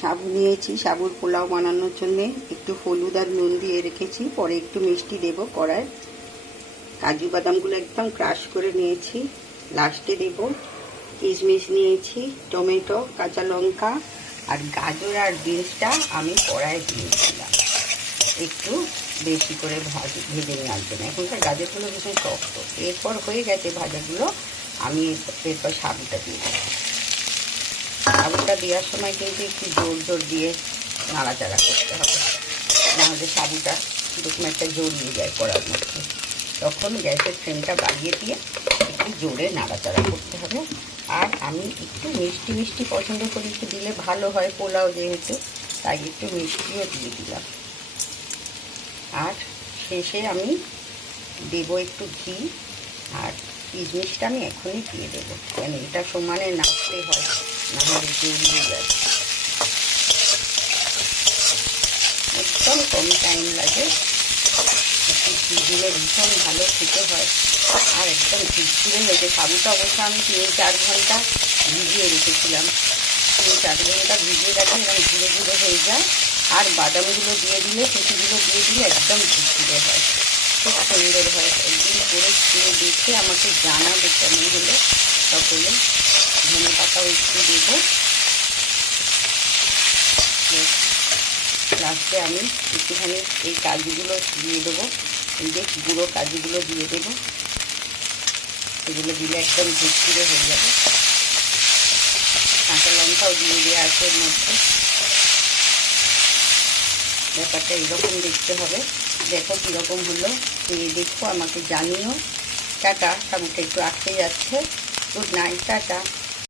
সাবু নিয়েছি, সাবুর পোলাও বানানোর জন্যে একটু হলুদ আর নুন দিয়ে রেখেছি, পরে একটু মিষ্টি দেবো কড়ায়। কাজু বাদামগুলো একদম ক্রাশ করে নিয়েছি, লাস্টে দেব। কিশমিশ নিয়েছি, টমেটো, কাঁচা লঙ্কা আর গাজর আর বিনসটা আমি কড়ায় দিয়েছিলাম একটু বেশি করে ভেজে নেওয়ার জন্য। এখনকার গাজরগুলো ভীষণ শক্ত। এরপর হয়ে গেছে ভাজাগুলো, আমি এরপর সাবুটা দিয়ে দেবো। সাবুটা দেওয়ার সময় কিন্তু একটু জোর জোর দিয়ে নাড়াচাড়া করতে হবে, নাহলে সাবুটা এরকম একটা জড়িয়ে যায় কড়ার মধ্যে। তখন গ্যাসের ফ্লেমটা বাড়িয়ে দিয়ে একটু জোরে নাড়াচাড়া করতে হবে। আর আমি একটু মিষ্টি মিষ্টি পছন্দ করি, একটু দিলে ভালো হয়, পোলাও যেহেতু, তাই একটু মিষ্টিও দিয়ে দিলাম। আর শেষে আমি দেবো একটু ঘি, আর কিশমিশটা আমি এখনই দিয়ে দেবো, কেন এটা সমানে নাড়তে হয়, নাহলে জড়িয়ে যায়। একদম কম টাইম লাগে, একটু ঘি দিলে ভীষণ ভালো খেতে হয়। আর একদম ঝুরঝুরে হয়েছে। সাবুটা অবশ্য আমি 3-4 ঘন্টা ভিজিয়ে রেখেছিলাম। 3-4 ঘন্টা ভিজিয়ে রাখলে এরকম ধীরে ধীরে হয়ে যায়। আর বাদামগুলো দিয়ে দিলে, কুচিগুলো দিয়ে দিলে একদম ঝুরঝুরে হয়, খুব সুন্দর হয়। একদিন করে খেয়ে দেখে আমাকে জানাবে কেমন হলো। সকলে ধনে পাতাও একটু দেবো। লাস্টে আমি একটুখানি এই কাজুগুলো দিয়ে দেবো, এই যে গুঁড়ো কাজুগুলো দিয়ে দেবো। এগুলো দিলে একদম ঝুরঝুরে হয়ে যাবে। কাঁচা লঙ্কাও দিয়ে দেওয়া আছে এর মধ্যে। ব্যাপারটা এরকম দেখতে হবে। দেখো কীরকম হলো, দেখো আমাকে জানিও। টাটা। সাবুটা একটু আটকে যাচ্ছে। Good night, tata.